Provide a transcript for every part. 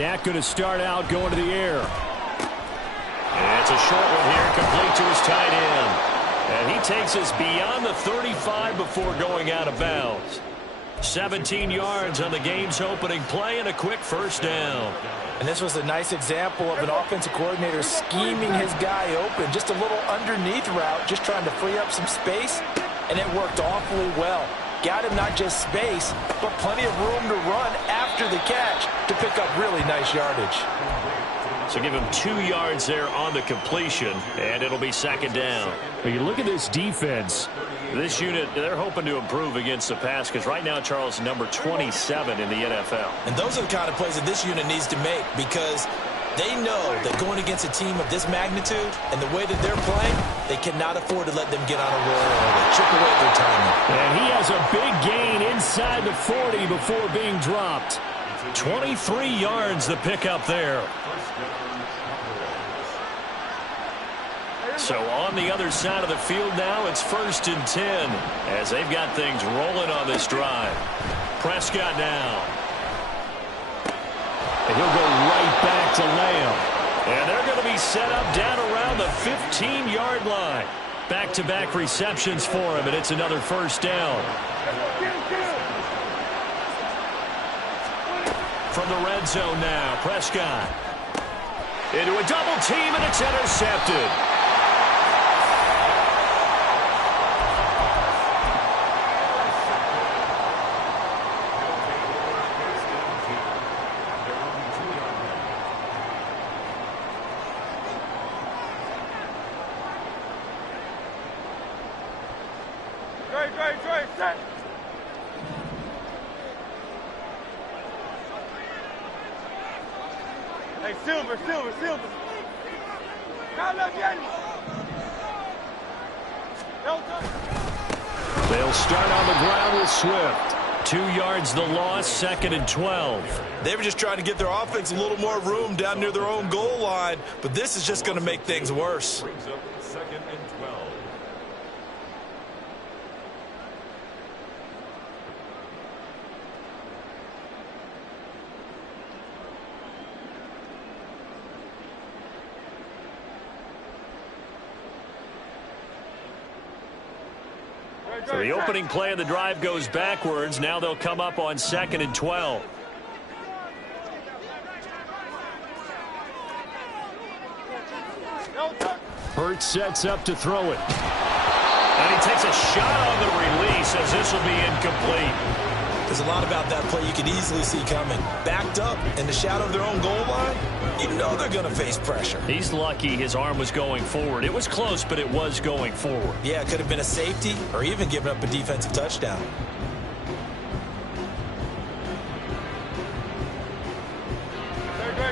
Dak going to start out going to the air. And it's a short one here, complete to his tight end. And he takes us beyond the 35 before going out of bounds. 17 yards on the game's opening play and a quick first down. And this was a nice example of an offensive coordinator scheming his guy open. Just a little underneath route, just trying to free up some space, and it worked awfully well. Got him not just space, but plenty of room to run after the catch to pick up really nice yardage. So give him 2 yards there on the completion, and it'll be second down. When you look at this defense, this unit, they're hoping to improve against the pass because right now, Charles, number 27 in the NFL. And those are the kind of plays that this unit needs to make because they know that going against a team of this magnitude and the way that they're playing, they cannot afford to let them get on a roll or chip away their timing. And he has a big gain inside the 40 before being dropped. 23 yards the pickup there. So on the other side of the field now, it's 1st and 10 as they've got things rolling on this drive. Prescott now. And he'll go right back to Lamb. And they're going to be set up down around the 15-yard line. Back-to-back receptions for him, and it's another first down. From the red zone now, Prescott. Into a double team, and it's intercepted. Set. Hey, Silver. They'll start on the ground with Swift. 2 yards the loss, 2nd and 12. They were just trying to get their offense a little more room down near their own goal line, but this is just going to make things worse. Brings up 2nd and 12. So the opening play of the drive goes backwards. Now they'll come up on 2nd and 12. Hurts sets up to throw it. And he takes a shot on the release as this will be incomplete. There's a lot about that play you can easily see coming. Backed up in the shadow of their own goal line, you know they're going to face pressure. He's lucky his arm was going forward. It was close, but it was going forward. Yeah, it could have been a safety or even given up a defensive touchdown.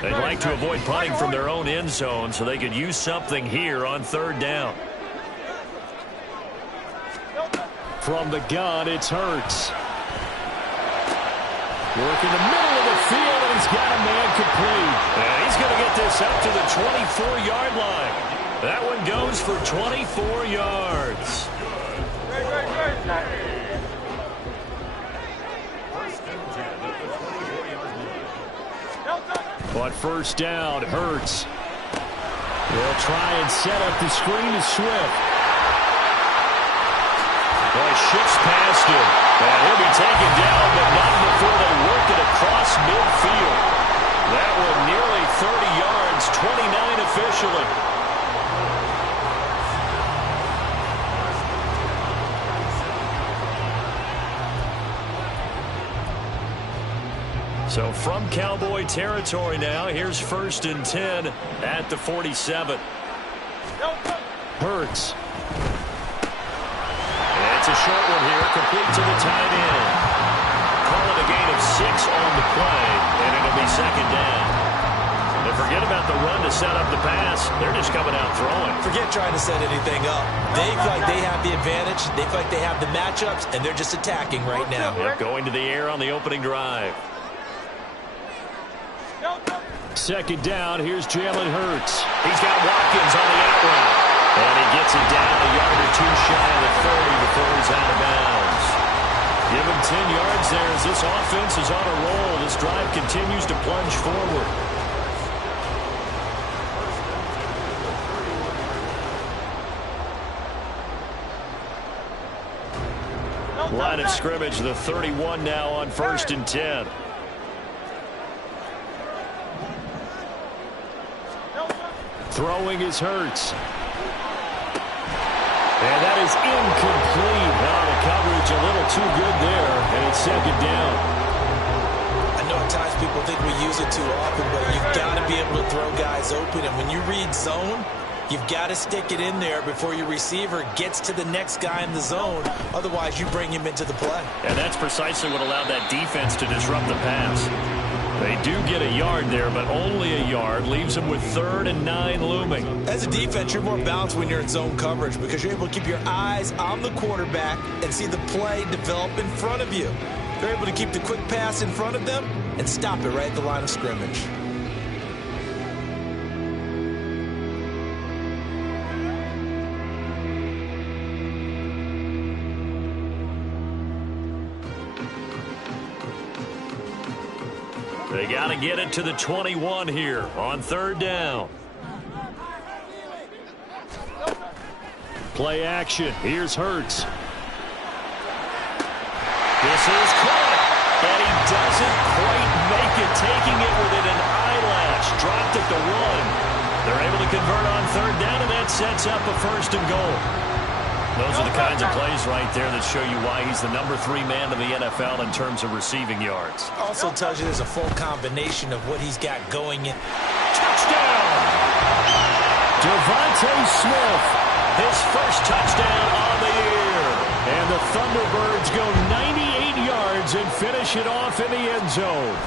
They'd like to avoid punting from their own end zone so they could use something here on 3rd down. From the gun, it's Hurts. Working the middle of the field, and he's got a man complete. And he's going to get this up to the 24-yard line. That one goes for 24 yards. But first down, Hurts. They'll try and set up the screen to Swift. Boy, shifts past him. And he'll be taken down, but not before they work it across midfield. That one nearly 30 yards, 29 officially. So from Cowboy territory now, here's 1st and 10 at the 47. Hurts. It's a short one here, complete to the tight end. Call it a gain of 6 on the play, and it'll be 2nd down. And forget about the run to set up the pass. They're just coming out throwing. Forget trying to set anything up. They feel like they have the advantage. They feel like they have the matchups, and they're just attacking right now. Yep, going to the air on the opening drive. 2nd down, here's Jalen Hurts. He's got Watkins on the out route. And he gets it down a yard or two shy of the 30 before he's out of bounds. Give him 10 yards there as this offense is on a roll. This drive continues to plunge forward. Line of scrimmage, the 31 now on 1st and 10. Throwing is Hurts. And that is incomplete. Now the coverage a little too good there, and it's 2nd down. I know at times people think we use it too often, but you've got to be able to throw guys open. And when you read zone, you've got to stick it in there before your receiver gets to the next guy in the zone. Otherwise, you bring him into the play. And that's precisely what allowed that defense to disrupt the pass. They do get a yard there, but only a yard. Leaves them with 3rd and 9 looming. As a defense, you're more balanced when you're in zone coverage because you're able to keep your eyes on the quarterback and see the play develop in front of you. They're able to keep the quick pass in front of them and stop it right at the line of scrimmage. They got to get it to the 21 here on 3rd down. Play action. Here's Hurts. This is caught, and he doesn't quite make it, taking it within an eyelash. Dropped at the 1. They're able to convert on 3rd down, and that sets up a 1st and goal. Those are the kinds of plays right there that show you why he's the number 3 man in the NFL in terms of receiving yards. Also tells you there's a full combination of what he's got going in. Touchdown! Devontae Smith. His first touchdown on the year. And the Thunderbirds go 98 yards and finish it off in the end zone.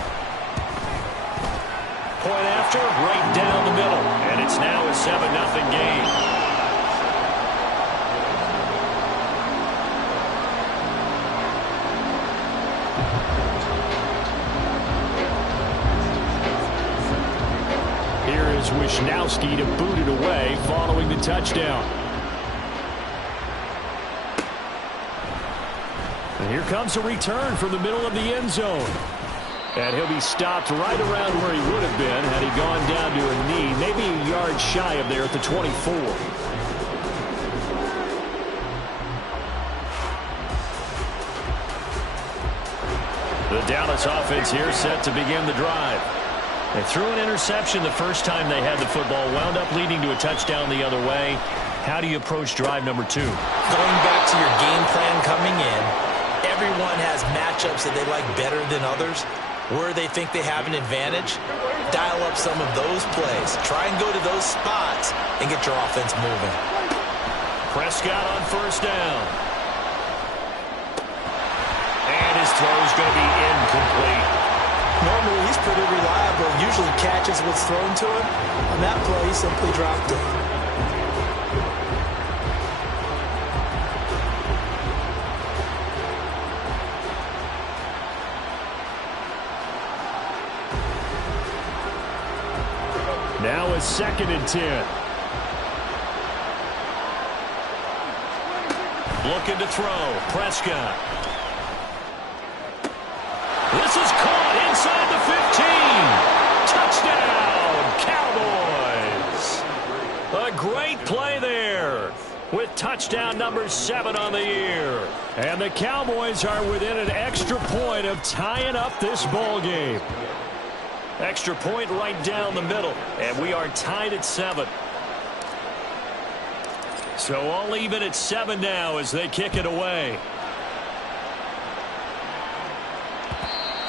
Point after, right down the middle. And it's now a 7-0 game. Here is Wisnowski to boot it away following the touchdown. And here comes a return from the middle of the end zone. And he'll be stopped right around where he would have been had he gone down to a knee, maybe a yard shy of there at the 24. The Dallas offense here set to begin the drive. They threw an interception the first time they had the football, wound up leading to a touchdown the other way. How do you approach drive number 2? Going back to your game plan coming in, everyone has matchups that they like better than others. Where they think they have an advantage, dial up some of those plays. Try and go to those spots and get your offense moving. Prescott on 1st down. And his throw is going to be incomplete. Normally, he's pretty reliable. Usually catches what's thrown to him. On that play, he simply dropped it. Now a 2nd and 10. Looking to throw. Prescott. This is caught inside the 15. Touchdown, Cowboys. A great play there with touchdown number 7 on the year. And the Cowboys are within an extra point of tying up this ball game. Extra point right down the middle, and we are tied at 7. So all even at 7 now as they kick it away.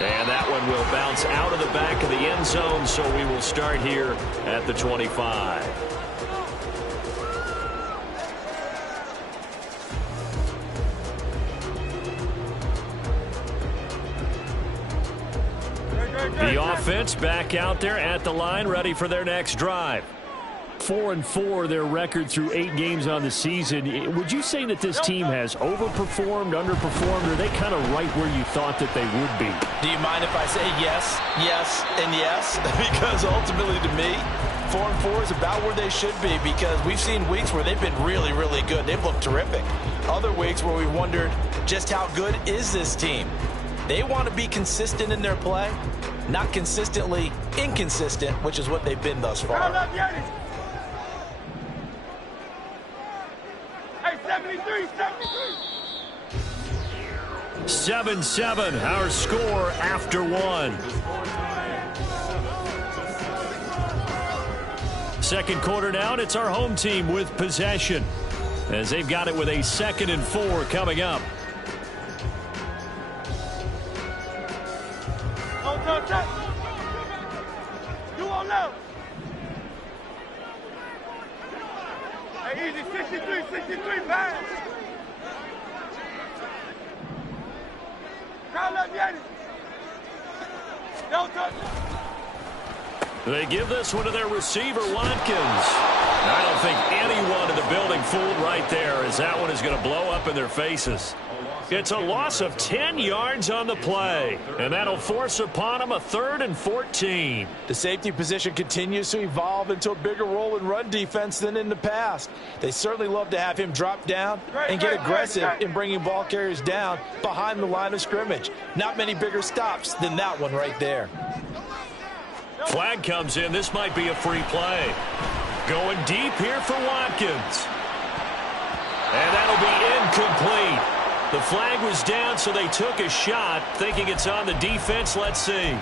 And that one will bounce out of the back of the end zone, so we will start here at the 25. The offense back out there at the line, ready for their next drive. 4-4 their record through 8 games on the season. Would you say that this team has overperformed, underperformed, or are they kind of right where you thought that they would be? Do you mind if I say yes, yes, and yes? Because ultimately to me, 4-4 is about where they should be because we've seen weeks where they've been really, really good. They've looked terrific. Other weeks where we wondered just how good is this team. They want to be consistent in their play, not consistently inconsistent, which is what they've been thus far. Hey, 73. 7-7, our score after one. Second quarter down, it's our home team with possession, as they've got it with a 2nd and 4 coming up. You won't know. Hey, easy, 63, pass. Crowd up, Yanni. Don't touch it. They give this one to their receiver, Watkins. I don't think anyone in the building fooled right there, as that one is going to blow up in their faces. It's a loss of 10 yards on the play, and that'll force upon them a 3rd and 14. The safety position continues to evolve into a bigger role in run defense than in the past. They certainly love to have him drop down and get aggressive in bringing ball carriers down behind the line of scrimmage. Not many bigger stops than that one right there. Flag comes in. This might be a free play. Going deep here for Watkins. And that'll be incomplete. The flag was down, so they took a shot, thinking it's on the defense. Let's see.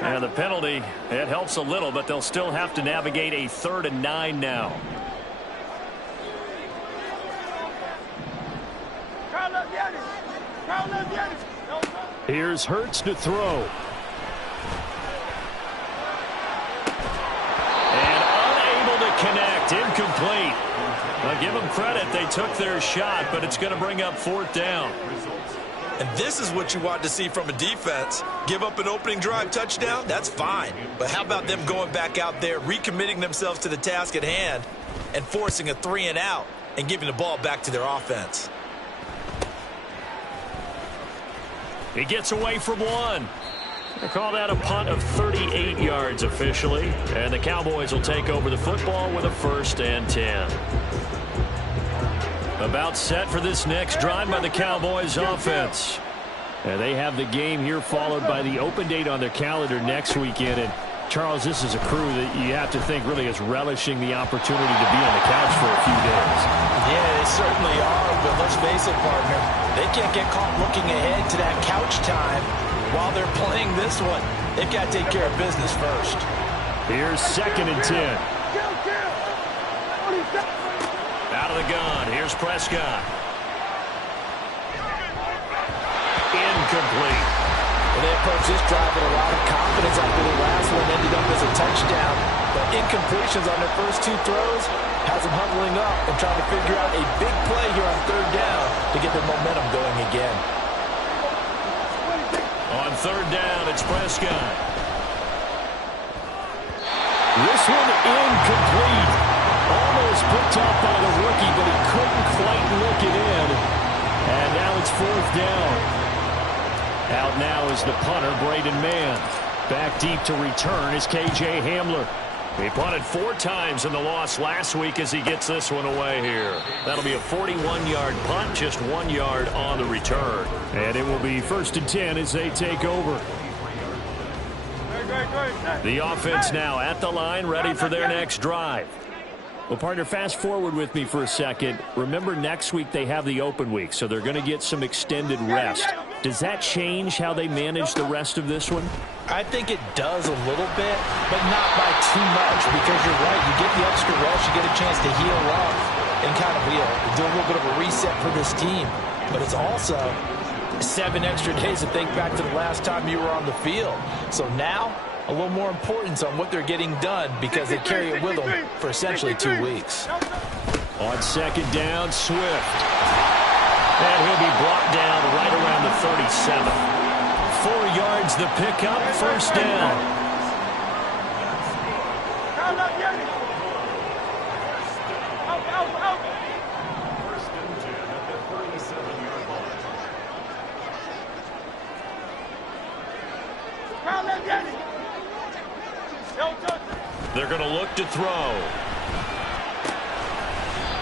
And the penalty, it helps a little, but they'll still have to navigate a 3rd and 9 now. Here's Hurts to throw. And unable to connect, incomplete. I'll give them credit, they took their shot, but it's going to bring up 4th down. And this is what you want to see from a defense. Give up an opening drive touchdown, that's fine. But how about them going back out there, recommitting themselves to the task at hand, and forcing a 3 and out and giving the ball back to their offense. He gets away from one. They call that a punt of 38 yards officially. And the Cowboys will take over the football with a 1st and 10. About set for this next drive by the Cowboys offense. And they have the game here followed by the open date on their calendar next weekend. And Charles, this is a crew that you have to think really is relishing the opportunity to be on the couch for a few days. Yeah, they certainly are, but let's face it, partner. They can't get caught looking ahead to that couch time while they're playing this one. They've got to take care of business first. Here's 2nd and 10. Out of the gun. Here's Prescott. Incomplete. Well, they approach this drive with a lot of confidence after the last one ended up as a touchdown. But incompletions on their first 2 throws has them huddling up and trying to figure out a big play here on 3rd down to get their momentum going again. On 3rd down, it's Prescott. This one incomplete. Almost picked up by the rookie, but he couldn't quite look it in. And now it's 4th down. Out now is the punter, Braden Mann. Back deep to return is K.J. Hamler. He punted 4 times in the loss last week as he gets this one away here. That'll be a 41-yard punt, just 1 yard on the return. And it will be 1st and 10 as they take over. The offense now at the line, ready for their next drive. Well, partner, fast forward with me for a second. Remember, next week they have the open week, so they're going to get some extended rest. Does that change how they manage the rest of this one? I think it does a little bit, but not by too much, because you're right. You get the extra rest, you get a chance to heal up and kind of do a little bit of a reset for this team. But it's also 7 extra days to think back to the last time you were on the field. So now, a little more importance on what they're getting done because they carry it with them for essentially 2 weeks. On 2nd down, Swift. And he'll be brought down right around the 37. 4 yards the pickup, 1st down. They're going to look to throw.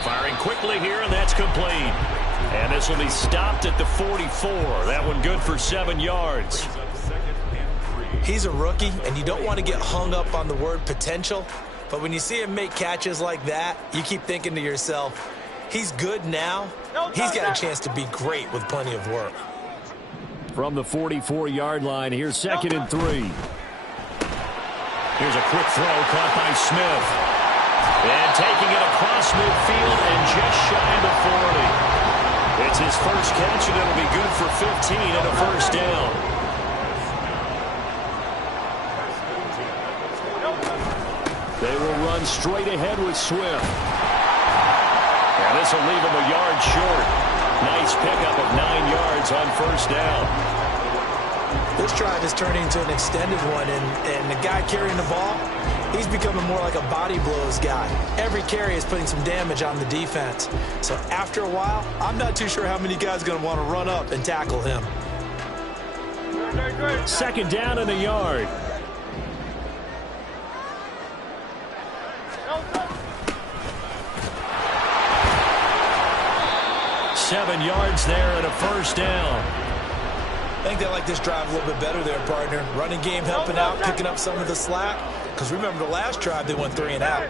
Firing quickly here, and that's complete. And this will be stopped at the 44. That one good for 7 yards. He's a rookie, and you don't want to get hung up on the word potential. But when you see him make catches like that, you keep thinking to yourself, he's good now. He's got a chance to be great with plenty of work. From the 44-yard line, here's 2nd and 3. Here's a quick throw caught by Smith. And taking it across midfield and just shy of the 40. It's his first catch, and it'll be good for 15 and a first down. They will run straight ahead with Swift. And this will leave him a yard short. Nice pickup of 9 yards on first down. This drive is turning into an extended one, and the guy carrying the ball, he's becoming more like a body blows guy. Every carry is putting some damage on the defense. So after a while, I'm not too sure how many guys are going to want to run up and tackle him. 2nd down and a yard. Seven yards there and a first down. I think they like this drive a little bit better there, partner. Running game helping out, picking up some of the slack. Because remember the last drive, they went 3 and out.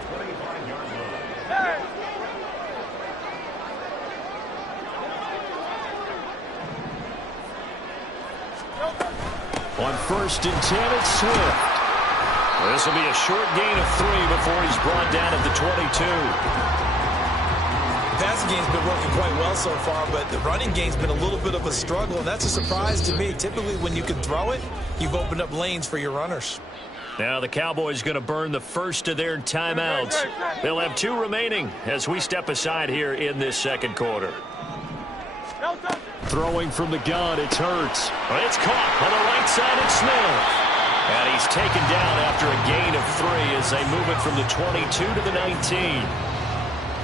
On 1st and 10, it's Swift. This will be a short gain of 3 before he's brought down at the 22. The passing game's been working quite well so far, but the running game's been a little bit of a struggle, and that's a surprise to me. Typically, when you can throw it, you've opened up lanes for your runners. Now the Cowboys going to burn the first of their timeouts. They'll have 2 remaining as we step aside here in this second quarter. Throwing from the gun, it's Hurts. It's caught on the right side, it's Smith. And he's taken down after a gain of 3 as they move it from the 22 to the 19.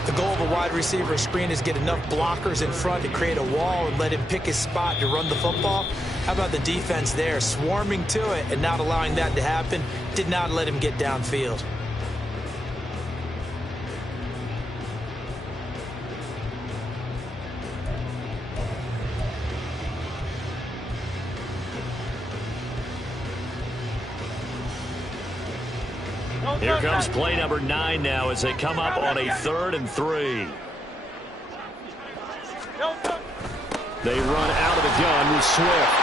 The goal of a wide receiver screen is get enough blockers in front to create a wall and let him pick his spot to run the football. How about the defense there, swarming to it and not allowing that to happen? Did not let him get downfield. Here comes play number 9 now as they come up on a 3rd and 3. They run out of the gun with Swift.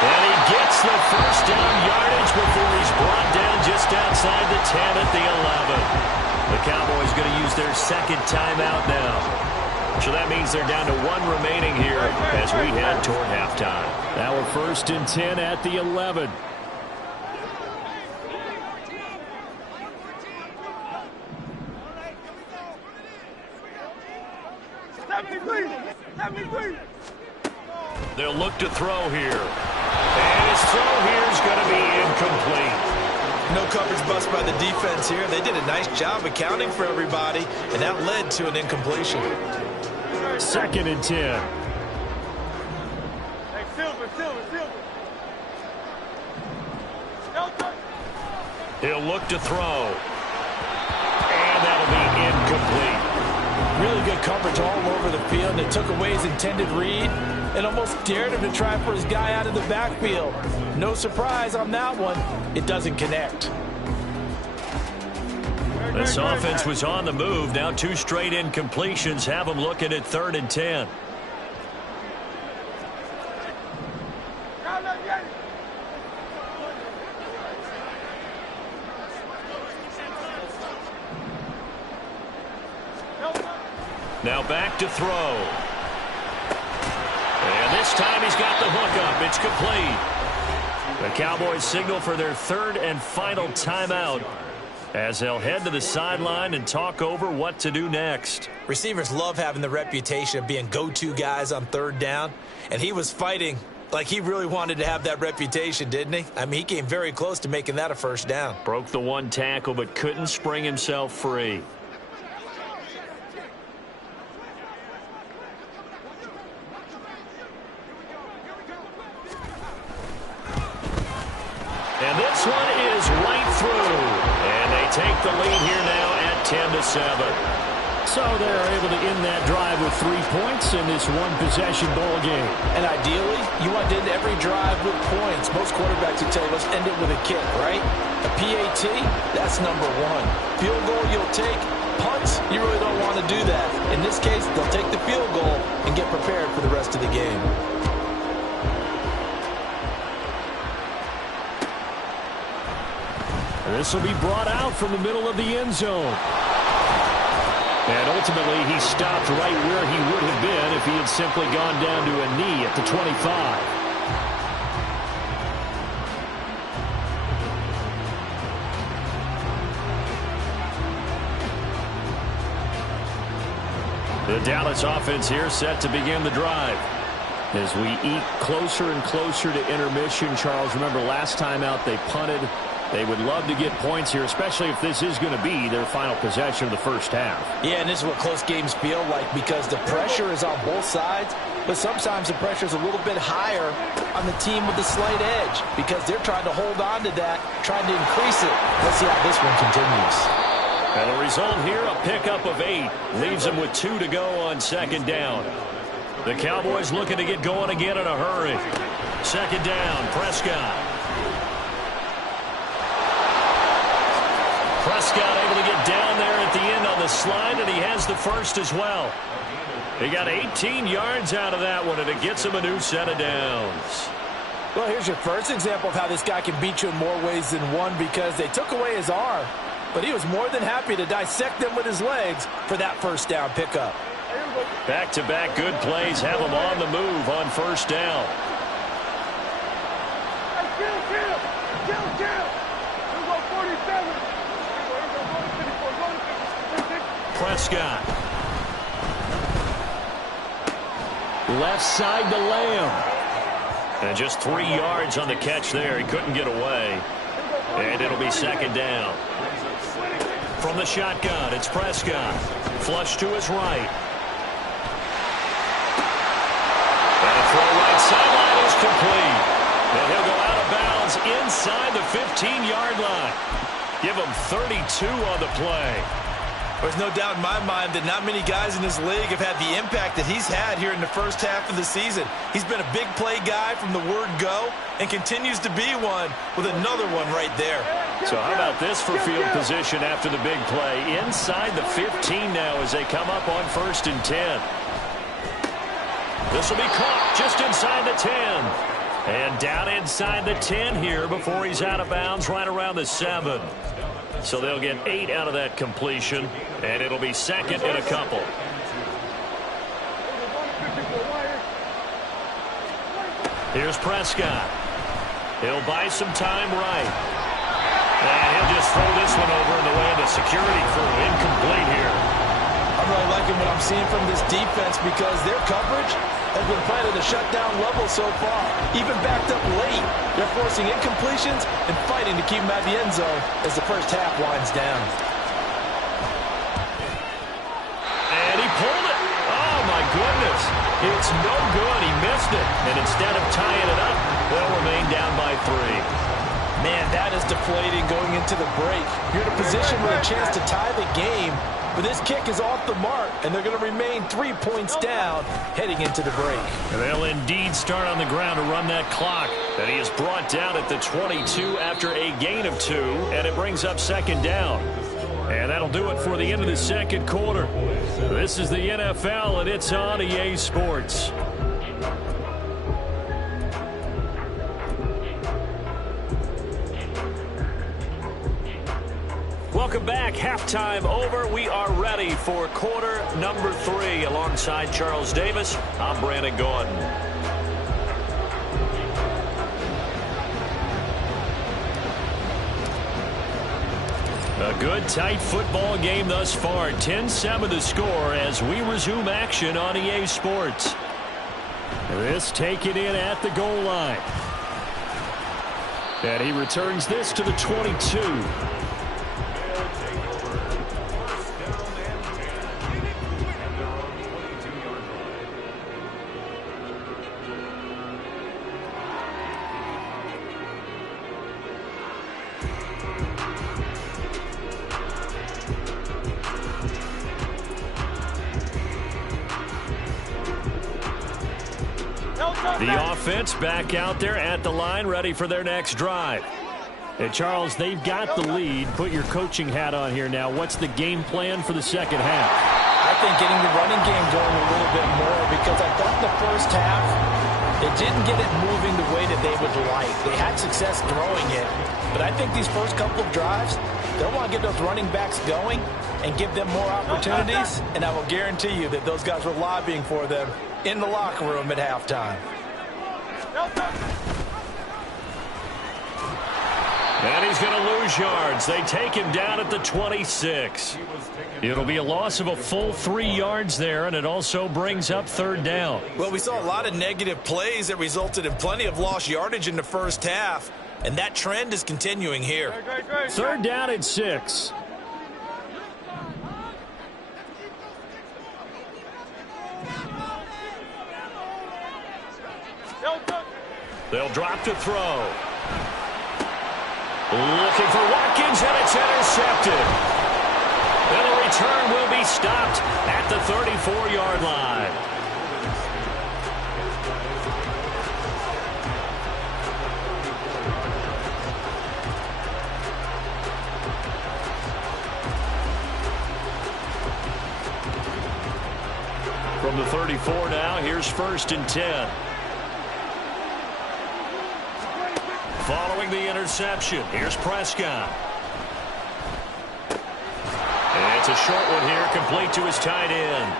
And he gets the first down yardage before he's brought down just outside the 10 at the 11. The Cowboys going to use their 2nd timeout now. So that means they're down to 1 remaining here as we head toward halftime. Now we're 1st and 10 at the 11. They'll look to throw here. And his throw here is going to be incomplete. No coverage bust by the defense here. They did a nice job accounting for everybody, and that led to an incompletion. 2nd and 10. Hey, Silver. He'll look to throw. And that'll be incomplete. Really good coverage all over the field. They took away his intended read and almost dared him to try for his guy out of the backfield. No surprise on that one. It doesn't connect. This offense was on the move. Now 2 straight incompletions have them looking at 3rd and 10. Now back to throw. And this time he's got the hook up. It's complete. The Cowboys signal for their 3rd and final timeout as they'll head to the sideline and talk over what to do next. Receivers love having the reputation of being go-to guys on 3rd down, and he was fighting like he really wanted to have that reputation, didn't he? I mean, he came very close to making that a first down. Broke the 1 tackle but couldn't spring himself free. And this one is right through. And they take the lead here now at 10-7. So they're able to end that drive with 3 points in this one-possession ball game. And ideally, you want to end every drive with points. Most quarterbacks would tell you, let's end it with a kick, right? A PAT, that's number one. Field goal you'll take. Punts, you really don't want to do that. In this case, they'll take the field goal and get prepared for the rest of the game. This will be brought out from the middle of the end zone. And ultimately, he stopped right where he would have been if he had simply gone down to a knee at the 25. The Dallas offense here set to begin the drive. As we eat closer and closer to intermission, Charles, remember last time out they punted. They would love to get points here, especially if this is going to be their final possession of the first half. Yeah, and this is what close games feel like because the pressure is on both sides, but sometimes the pressure is a little bit higher on the team with the slight edge because they're trying to hold on to that, trying to increase it. Let's see how this one continues. And the result here, a pickup of 8. Leaves them with 2 to go on second down. The Cowboys looking to get going again in a hurry. Second down, Prescott. Prescott able to get down there at the end on the slide, and he has the first as well. He got 18 yards out of that one, and it gets him a new set of downs. Well, here's your first example of how this guy can beat you in more ways than one because they took away his arm, but he was more than happy to dissect them with his legs for that first down pickup. Back-to-back good plays have him on the move on first down. Prescott. Left side to Lamb. And just 3 yards on the catch there. He couldn't get away. And it'll be second down. From the shotgun, it's Prescott. Flush to his right. And a throw right sideline is complete. And he'll go out of bounds inside the 15-yard line. Give him 32 on the play. There's no doubt in my mind that not many guys in this league have had the impact that he's had here in the first half of the season. He's been a big play guy from the word go and continues to be one with another one right there. So how about this for field position after the big play? Inside the 15 now as they come up on 1st and 10. This will be caught just inside the 10. And down inside the 10 here before he's out of bounds right around the 7. So they'll get 8 out of that completion, and it'll be second and a couple. Here's Prescott. He'll buy some time right. And he'll just throw this one over in the way of the security crew. Incomplete here. I'm really liking what I'm seeing from this defense because their coverage has been playing at a shutdown level so far. Even backed up late, they're forcing incompletions and fighting to keep them out of the end zone as the first half winds down. And he pulled it. Oh, my goodness. It's no good. He missed it. And instead of tying it up, they'll remain down by 3. Man, that is deflating going into the break. You're in a position with a chance to tie the game, but this kick is off the mark, and they're going to remain 3 points down heading into the break. They'll indeed start on the ground to run that clock. And he is brought down at the 22 after a gain of 2, and it brings up second down. And that'll do it for the end of the second quarter. This is the NFL, and it's on EA Sports. Welcome back. Halftime over. We are ready for quarter number 3. Alongside Charles Davis, I'm Brandon Gordon. A good, tight football game thus far. 10-7 the score as we resume action on EA Sports. This taken in at the goal line. And he returns this to the 22. The offense back out there at the line, ready for their next drive. And Charles, they've got the lead. Put your coaching hat on here now. What's the game plan for the second half? I think getting the running game going a little bit more, because I thought the first half, it didn't get it moving the way that they would like. They had success throwing it, but I think these first couple of drives, they'll want to get those running backs going and give them more opportunities, and I will guarantee you that those guys were lobbying for them in the locker room at halftime. And he's going to lose yards. They take him down at the 26. It'll be a loss of a full 3 yards there, and it also brings up third down. Well, we saw a lot of negative plays that resulted in plenty of lost yardage in the first half, and that trend is continuing here. Third down and 6. They'll drop to throw. Looking for Watkins, and it's intercepted. And the return will be stopped at the 34-yard line. From the 34 now, here's 1st and 10. Following the interception, here's Prescott. And it's a short one here, complete to his tight end.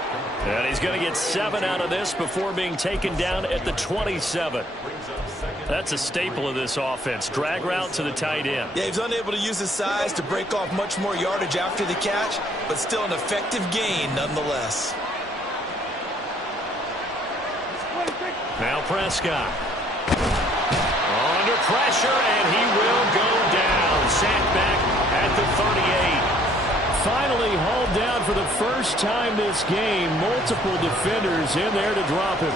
And he's going to get 7 out of this before being taken down at the 27. That's a staple of this offense. Drag route to the tight end. Yeah, he's unable to use his size to break off much more yardage after the catch, but still an effective gain nonetheless. Now Prescott. Under pressure, and he will go down. Sacked back at the 38. Finally hauled down for the first time this game. Multiple defenders in there to drop him.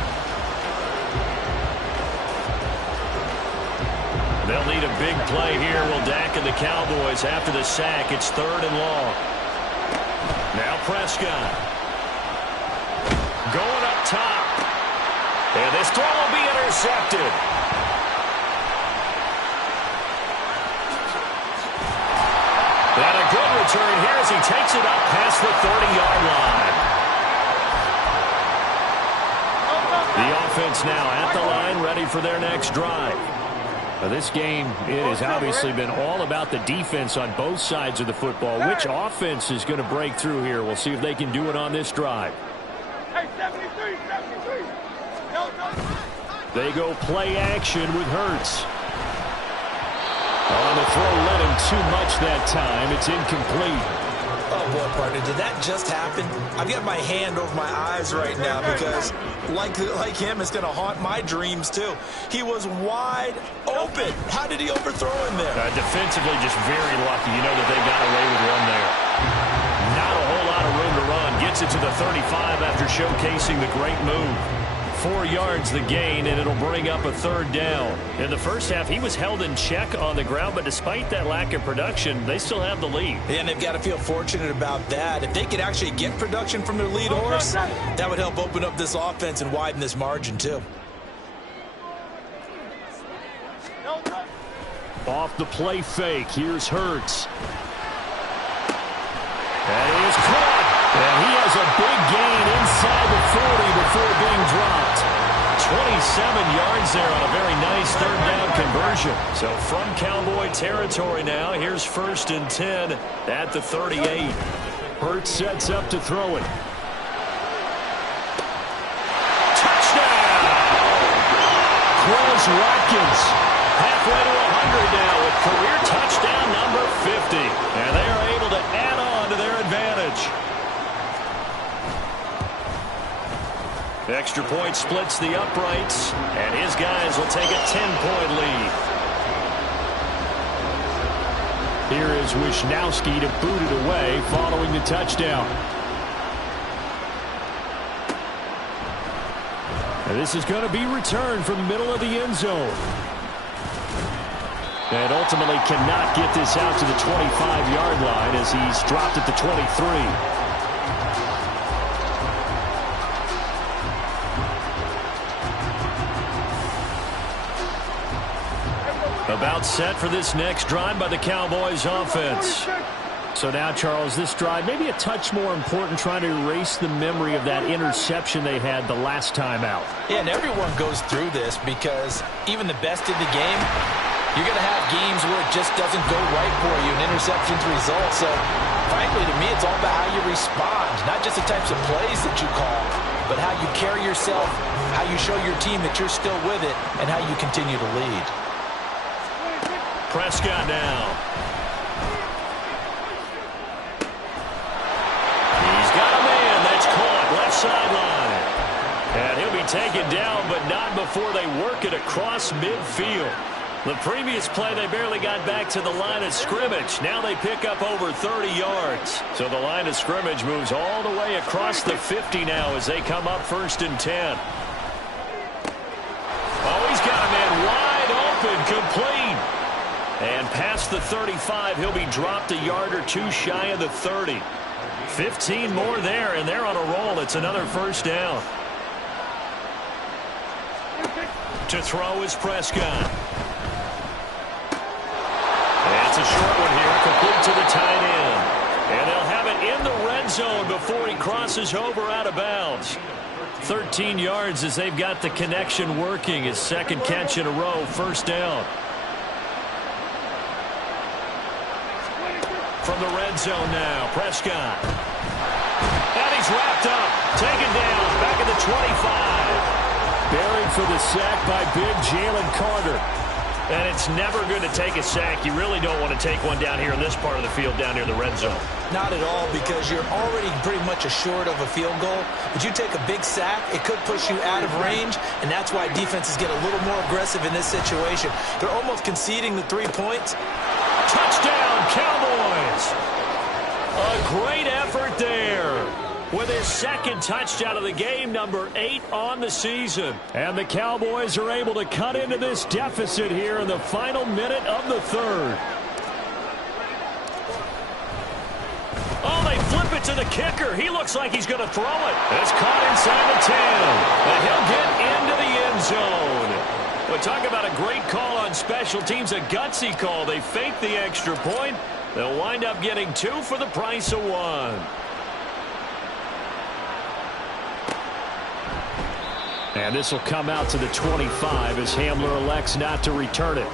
They'll need a big play here. Will Dak and the Cowboys after the sack. It's 3rd and long. Now Prescott. Going up top. And this throw will be intercepted. And a good return here as he takes it up past the 30-yard line. The offense now at the line, ready for their next drive. Now this game, it has obviously been all about the defense on both sides of the football. Which offense is going to break through here? We'll see if they can do it on this drive. Hey, 73, 73. They go play action with Hurts. On the throw, led him too much that time. It's incomplete. Oh, boy, partner, did that just happen? I've got my hand over my eyes right now because, like him, it's going to haunt my dreams, too. He was wide open. How did he overthrow him there? Defensively, just very lucky. You know that they got away with one there. Not a whole lot of room to run. Gets it to the 35 after showcasing the great move. 4 yards the gain, and it'll bring up a 3rd down. In the first half, he was held in check on the ground, but despite that lack of production, they still have the lead. And they've got to feel fortunate about that. If they could actually get production from their lead horse, that would help open up this offense and widen this margin, too. Off the play fake, here's Hurts. And he is caught. And he has a big gain inside the 40 before being dropped. 27 yards there on a very nice 3rd down conversion. So from Cowboy territory now, here's 1st and 10 at the 38. Hurts sets up to throw it. Touchdown! Quez Watkins. Halfway to 100 now with career touchdown number 50. And they are able to add on to their advantage. Extra point splits the uprights, and his guys will take a 10-point lead. Here is Wisnowski to boot it away following the touchdown. And this is going to be returned from the middle of the end zone. And ultimately cannot get this out to the 25-yard line as he's dropped at the 23. About set for this next drive by the Cowboys offense. So now, Charles, this drive maybe a touch more important, trying to erase the memory of that interception they had the last time out. Yeah, and everyone goes through this because even the best in the game, you're going to have games where it just doesn't go right for you, and interceptions result. So, frankly, to me, it's all about how you respond, not just the types of plays that you call, but how you carry yourself, how you show your team that you're still with it, and how you continue to lead. Prescott now. He's got a man that's caught left sideline. And he'll be taken down, but not before they work it across midfield. The previous play, they barely got back to the line of scrimmage. Now they pick up over 30 yards. So the line of scrimmage moves all the way across the 50 now as they come up 1st and 10. Oh, he's got a man wide open, complete. And past the 35, he'll be dropped a yard or two shy of the 30. 15 more there, and they're on a roll. It's another 1st down. To throw is Prescott. It's a short one here, complete to the tight end. And they'll have it in the red zone before he crosses over out of bounds. 13 yards as they've got the connection working. His second catch in a row, 1st down. From the red zone now, Prescott. And he's wrapped up, taken down, back at the 25. Buried for the sack by big Jalen Carter. And it's never good to take a sack. You really don't want to take one down here in this part of the field, down near the red zone. Not at all, because you're already pretty much assured of a field goal. But you take a big sack, it could push you out of range, and that's why defenses get a little more aggressive in this situation. They're almost conceding the 3 points. Touchdown, Cowboys! A great effort there. With his second touchdown of the game, number 8 on the season. And the Cowboys are able to cut into this deficit here in the final minute of the 3rd. Oh, they flip it to the kicker. He looks like he's going to throw it. It's caught inside the 10. And he'll get into the end zone. But talk about a great call on special teams, a gutsy call. They fake the extra point. They'll wind up getting 2 for the price of 1. And this will come out to the 25 as Hamler elects not to return it.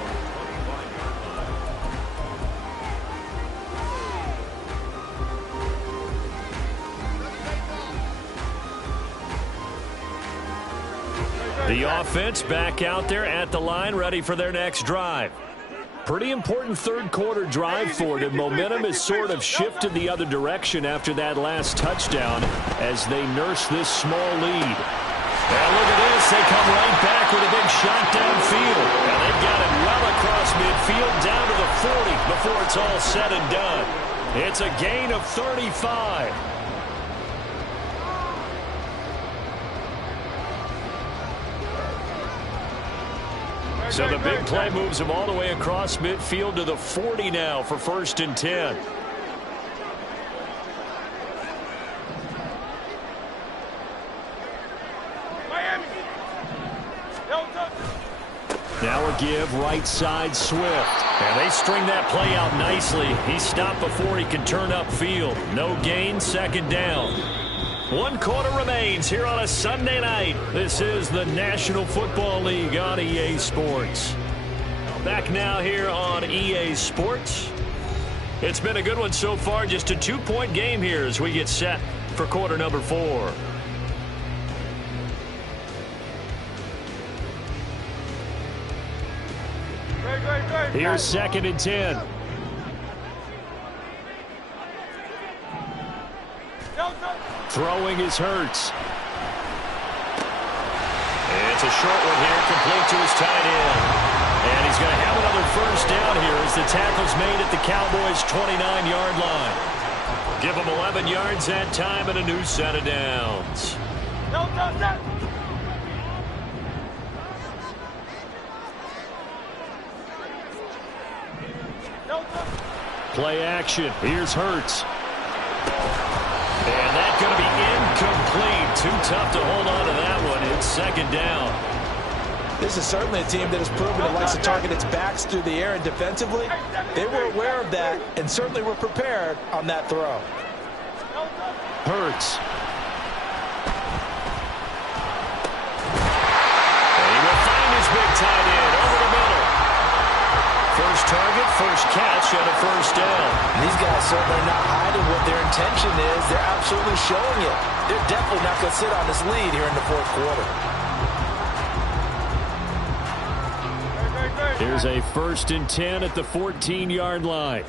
The offense back out there at the line, ready for their next drive. Pretty important 3rd quarter drive for them. Momentum has sort of shifted the other direction after that last touchdown as they nurse this small lead. And look at this. They come right back with a big shot downfield. And they've got it well across midfield down to the 40 before it's all said and done. It's a gain of 35. So the big play moves them all the way across midfield to the 40 now for 1st and 10. Now a give, right side, Swift. And they string that play out nicely. He stopped before he could turn upfield. No gain, 2nd down. 1 quarter remains here on a Sunday night. This is the National Football League on EA Sports. Back now here on EA Sports. It's been a good one so far. Just a 2-point game here as we get set for quarter number 4. Here's 2nd and 10. Throwing is Hurts. It's a short one here, complete to his tight end. And he's going to have another 1st down here as the tackle's made at the Cowboys' 29-yard line. Give them 11 yards that time and a new set of downs. Play action. Here's Hurts. And that's going to be incomplete. Too tough to hold on to that one. It's 2nd down. This is certainly a team that has proven it likes to target its backs through the air, and defensively, they were aware of that and certainly were prepared on that throw. Hurts. And he will find his big tight end over the middle. First target, first catch, and a first down. These guys certainly are not hiding what their intention is. They're absolutely showing it. They're definitely not going to sit on this lead here in the fourth quarter. Here's a 1st and 10 at the 14-yard line.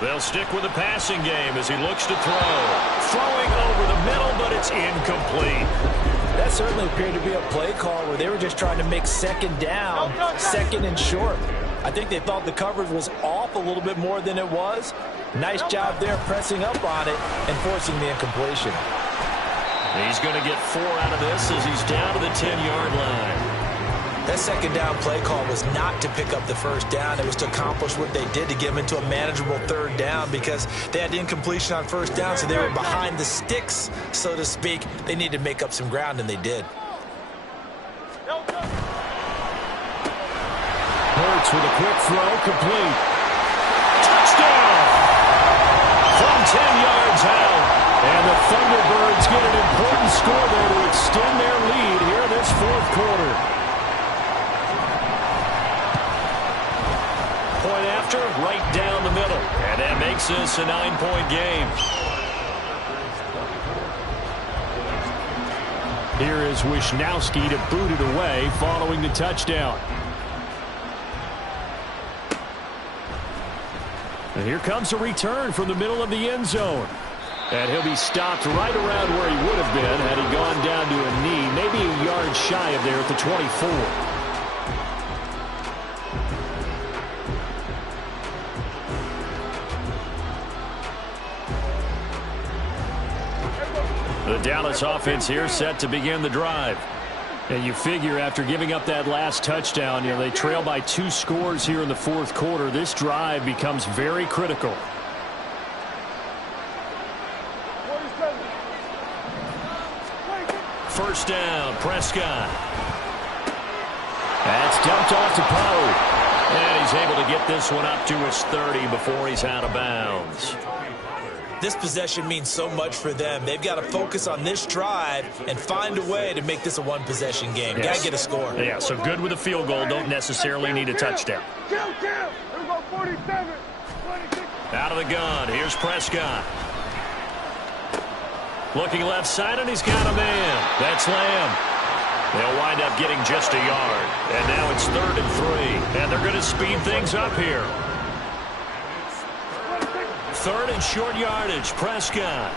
They'll stick with the passing game as he looks to throw. Throwing over the middle, but it's incomplete. That certainly appeared to be a play call where they were just trying to make second down, second and short. I think they thought the coverage was off a little bit more than it was. Nice job there pressing up on it and forcing the incompletion. He's going to get 4 out of this as he's down to the 10-yard line. That second down play call was not to pick up the first down. It was to accomplish what they did to get them into a manageable 3rd down because they had incompletion on 1st down, so they were behind the sticks, so to speak. They needed to make up some ground, and they did. Hurts with a quick throw, complete. Touchdown! From 10 yards out. And the Thunderbirds get an important score there to extend their lead here in this 4th quarter. Point after, right down the middle. And that makes this a 9-point game. Here is Wisnowski to boot it away following the touchdown. And here comes a return from the middle of the end zone. And he'll be stopped right around where he would have been had he gone down to a knee, maybe a yard shy of there at the 24. The Dallas offense here set to begin the drive. And you figure after giving up that last touchdown, they trail by 2 scores here in the 4th quarter. This drive becomes very critical. First down, Prescott. That's dumped off to Pollard. And he's able to get this one up to his 30 before he's out of bounds. This possession means so much for them. They've got to focus on this drive and find a way to make this a one-possession game. Yes. Got to get a score. Yeah, so good with a field goal. Don't necessarily need a touchdown. Out of the gun. Here's Prescott. Looking left side, and he's got a man. That's Lamb. They'll wind up getting just a yard. And now it's 3rd and 3. And they're going to speed things up here. 3rd and short yardage. Prescott.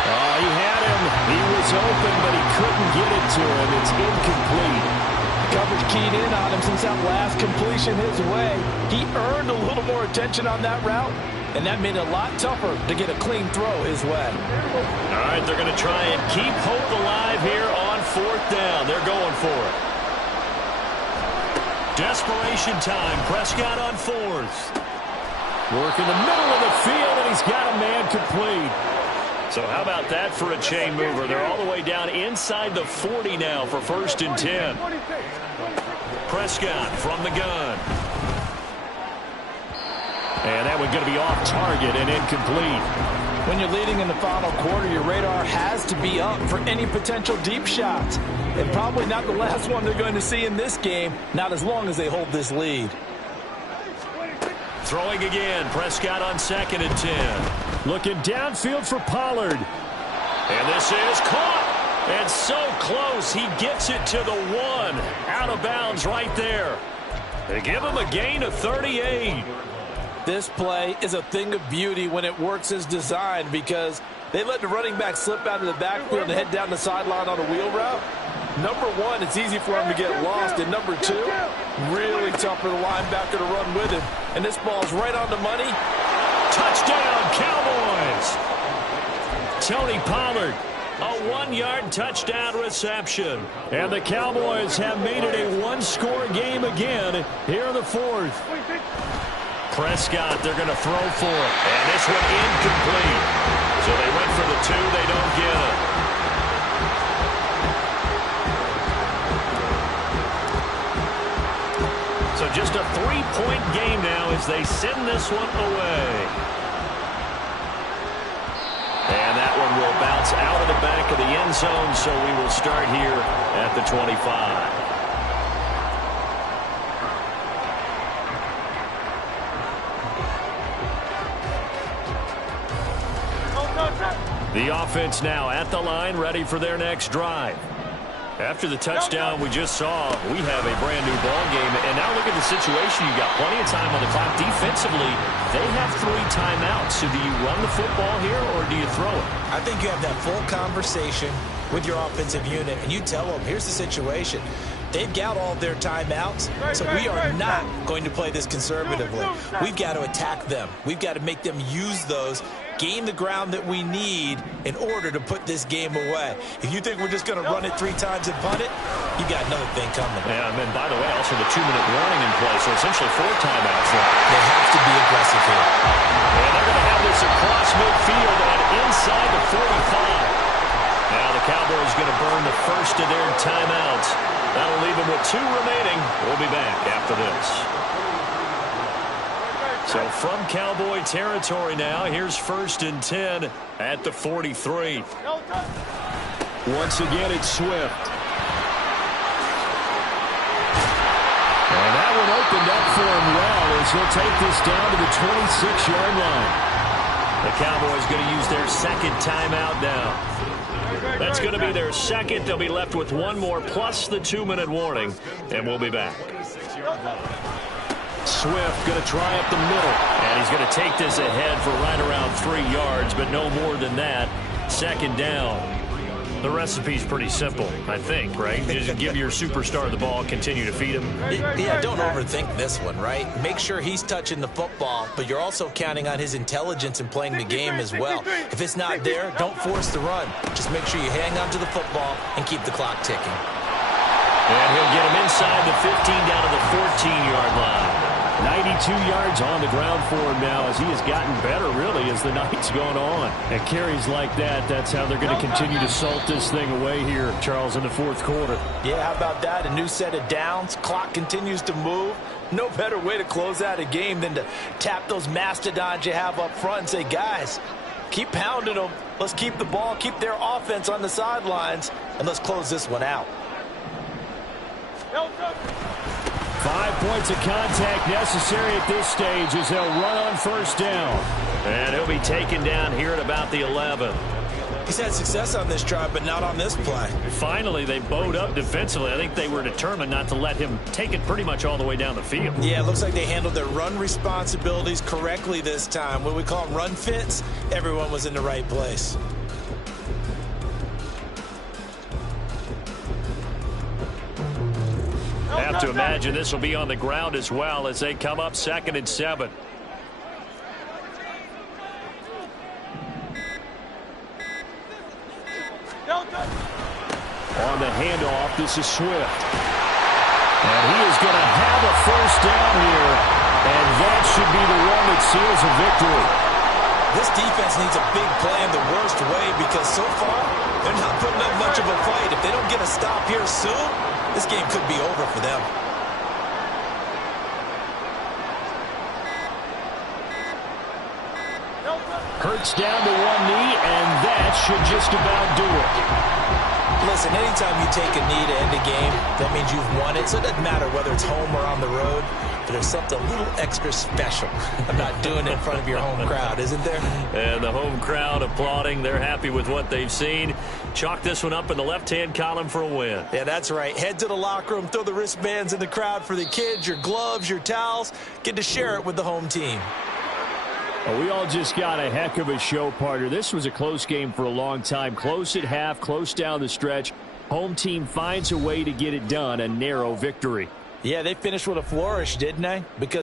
Oh, he had him. He was open, but he couldn't get it to him. It's incomplete. Coverage keyed in on him since that last completion his way. He earned a little more attention on that route, and that made it a lot tougher to get a clean throw his way. All right, they're going to try and keep hope alive here on 4th down. They're going for it. Desperation time. Prescott on 4th. Work in the middle of the field, and he's got a man complete. So how about that for a chain mover? They're all the way down inside the 40 now for 1st and 10. Prescott from the gun. And that one's going to be off target and incomplete. When you're leading in the final quarter, your radar has to be up for any potential deep shots. And probably not the last one they're going to see in this game, not as long as they hold this lead. Throwing again. Prescott on 2nd and 10. Looking downfield for Pollard. And this is caught. And so close. He gets it to the 1. Out of bounds right there. They give him a gain of 38. This play is a thing of beauty when it works as designed because they let the running back slip out of the backfield and head down the sideline on a wheel route. Number 1, it's easy for him to get lost. And number 2, really tough for the linebacker to run with him. And this ball's right on the money. Touchdown, Cowboys! Tony Pollard, a 1-yard touchdown reception. And the Cowboys have made it a 1-score game again here in the 4th. Prescott, they're going to throw for it. And this one incomplete. So they went for the 2. They don't get it. So just a 3-point game now as they send this one away. And that one will bounce out of the back of the end zone, so we will start here at the 25. The offense now at the line, ready for their next drive. After the touchdown we just saw, we have a brand-new ball game. And now look at the situation. You got plenty of time on the clock. Defensively, they have 3 timeouts. So do you run the football here or do you throw it? I think you have that full conversation with your offensive unit, and you tell them, here's the situation. They've got all their timeouts, so we are not going to play this conservatively. We've got to attack them. We've got to make them use those, gain the ground that we need in order to put this game away. If you think we're just going to run it 3 times and punt it, you got another thing coming. Yeah, and then, by the way, also the 2-minute warning in play, so essentially 4 timeouts left. They have to be aggressive here. And they're going to have this across midfield and inside the 45. Now the Cowboys going to burn the first of their timeouts. That'll leave them with 2 remaining. We'll be back after this. So from Cowboy territory now, here's 1st and 10 at the 43. Once again, it's Swift. And that one opened up for him well as he'll take this down to the 26-yard line. The Cowboys going to use their 2nd timeout now. That's going to be their 2nd. They'll be left with 1 more plus the 2-minute warning, and we'll be back. Swift going to try up the middle. And he's going to take this ahead for right around 3 yards, but no more than that. 2nd down. The recipe's pretty simple, I think, right? Just give your superstar the ball, continue to feed him. Yeah, don't overthink this one, right? Make sure he's touching the football, but you're also counting on his intelligence in playing the game as well. If it's not there, don't force the run. Just make sure you hang on to the football and keep the clock ticking. And he'll get him inside the 15 down to the 14-yard line. 92 yards on the ground for him now as he has gotten better, really, as the night's gone on. And carries like that, that's how they're going to continue to salt this thing away here, Charles, in the 4th quarter. Yeah, how about that? A new set of downs. Clock continues to move. No better way to close out a game than to tap those mastodons you have up front and say, guys, keep pounding them. Let's keep the ball, keep their offense on the sidelines, and let's close this one out. 5 points of contact necessary at this stage as they'll run on 1st down. And he'll be taken down here at about the 11. He's had success on this drive, but not on this play. Finally, they bowed up defensively. I think they were determined not to let him take it pretty much all the way down the field. Yeah, it looks like they handled their run responsibilities correctly this time. What we call them run fits, everyone was in the right place. I have to imagine this will be on the ground as well as they come up 2nd and 7. On the handoff, this is Swift. And he is going to have a 1st down here, and that should be the one that seals a victory. This defense needs a big play in the worst way because so far they're not putting up much of a fight. If they don't get a stop here soon, this game could be over for them. Hurts down to 1 knee, and that should just about do it. Listen, anytime you take a knee to end a game, that means you've won it. So it doesn't matter whether it's home or on the road, but there's something a little extra special about doing it in front of your home crowd, isn't there? And the home crowd applauding. They're happy with what they've seen. Chalk this one up in the left-hand column for a win. Yeah, that's right. Head to the locker room, throw the wristbands in the crowd for the kids, your gloves, your towels. Get to share it with the home team. Well, we all just got a heck of a show, partner. This was a close game for a long time. Close at half, close down the stretch. Home team finds a way to get it done, a narrow victory. Yeah, they finished with a flourish, didn't they? Because